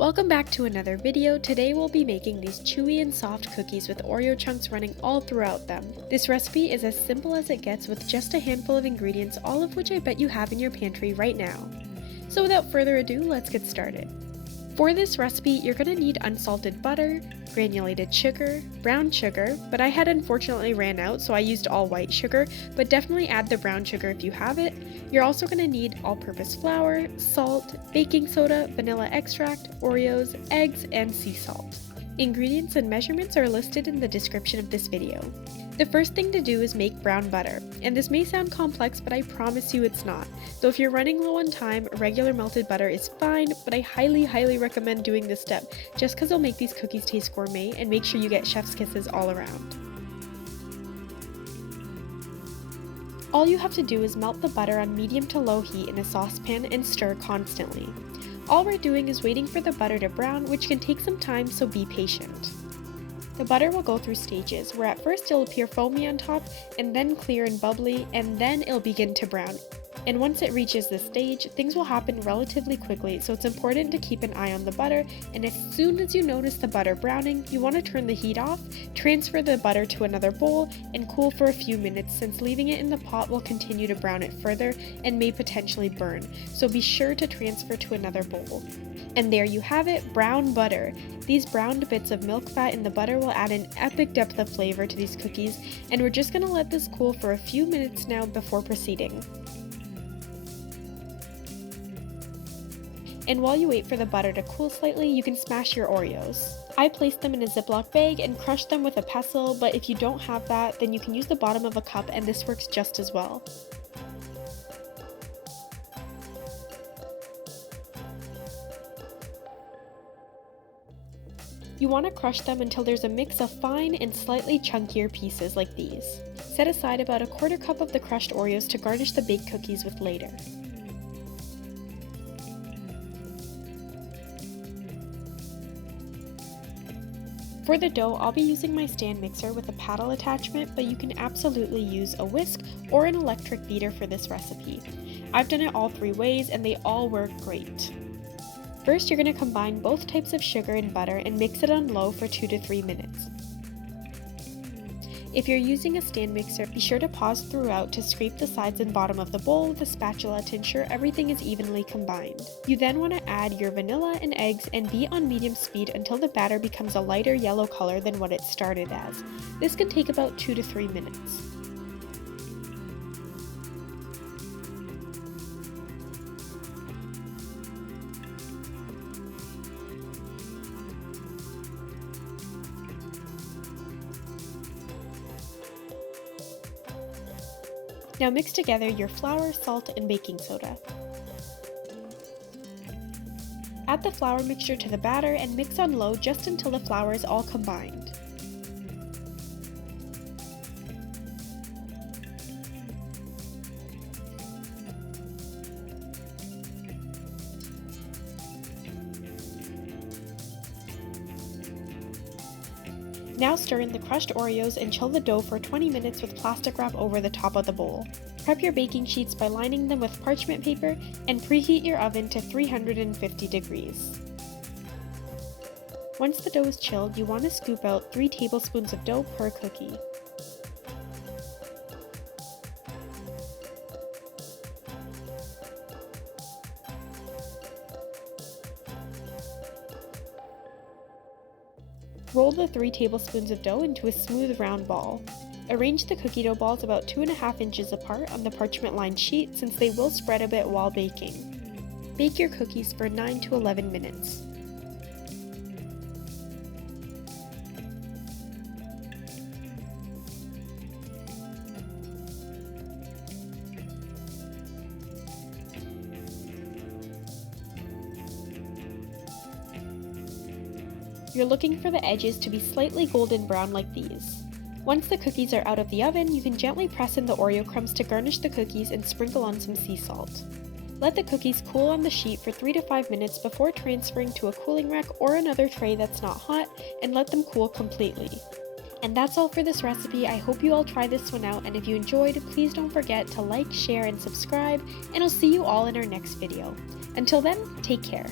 Welcome back to another video. Today we'll be making these chewy and soft cookies with Oreo chunks running all throughout them. This recipe is as simple as it gets with just a handful of ingredients, all of which I bet you have in your pantry right now. So without further ado, let's get started. For this recipe, you're going to need unsalted butter, granulated sugar, brown sugar, but I had unfortunately ran out, so I used all white sugar, but definitely add the brown sugar if you have it. You're also going to need all-purpose flour, salt, baking soda, vanilla extract, Oreos, eggs, and sea salt. Ingredients and measurements are listed in the description of this video. The first thing to do is make brown butter, and this may sound complex, but I promise you it's not. So if you're running low on time, regular melted butter is fine, but I highly recommend doing this step just because it'll make these cookies taste gourmet and make sure you get chef's kisses all around. All you have to do is melt the butter on medium to low heat in a saucepan and stir constantly. All we're doing is waiting for the butter to brown, which can take some time, so be patient. The butter will go through stages, where at first it'll appear foamy on top, and then clear and bubbly, and then it'll begin to brown. And once it reaches this stage, things will happen relatively quickly, so it's important to keep an eye on the butter, and as soon as you notice the butter browning, you want to turn the heat off, transfer the butter to another bowl, and cool for a few minutes, since leaving it in the pot will continue to brown it further and may potentially burn, so be sure to transfer to another bowl. And there you have it, brown butter. These browned bits of milk fat in the butter will add an epic depth of flavor to these cookies, and we're just going to let this cool for a few minutes now before proceeding. And while you wait for the butter to cool slightly, you can smash your Oreos. I placed them in a Ziploc bag and crushed them with a pestle, but if you don't have that, then you can use the bottom of a cup and this works just as well. You want to crush them until there's a mix of fine and slightly chunkier pieces like these. Set aside about a quarter cup of the crushed Oreos to garnish the baked cookies with later. For the dough, I'll be using my stand mixer with a paddle attachment, but you can absolutely use a whisk or an electric beater for this recipe. I've done it all three ways and they all work great. First, you're going to combine both types of sugar and butter and mix it on low for 2 to 3 minutes. If you're using a stand mixer, be sure to pause throughout to scrape the sides and bottom of the bowl with a spatula to ensure everything is evenly combined. You then want to add your vanilla and eggs and beat on medium speed until the batter becomes a lighter yellow color than what it started as. This can take about 2 to 3 minutes. Now mix together your flour, salt, and baking soda. Add the flour mixture to the batter and mix on low just until the flour is all combined. Now stir in the crushed Oreos and chill the dough for 20 minutes with plastic wrap over the top of the bowl. Prep your baking sheets by lining them with parchment paper and preheat your oven to 350 degrees. Once the dough is chilled, you want to scoop out 3 tablespoons of dough per cookie. Roll the 3 tablespoons of dough into a smooth round ball. Arrange the cookie dough balls about 2.5 inches apart on the parchment lined sheet since they will spread a bit while baking. Bake your cookies for 9 to 11 minutes. You're looking for the edges to be slightly golden brown like these. Once the cookies are out of the oven, you can gently press in the Oreo crumbs to garnish the cookies and sprinkle on some sea salt. Let the cookies cool on the sheet for 3 to 5 minutes before transferring to a cooling rack or another tray that's not hot, and let them cool completely. And that's all for this recipe. I hope you all try this one out, and if you enjoyed, please don't forget to like, share, and subscribe, and I'll see you all in our next video. Until then, take care.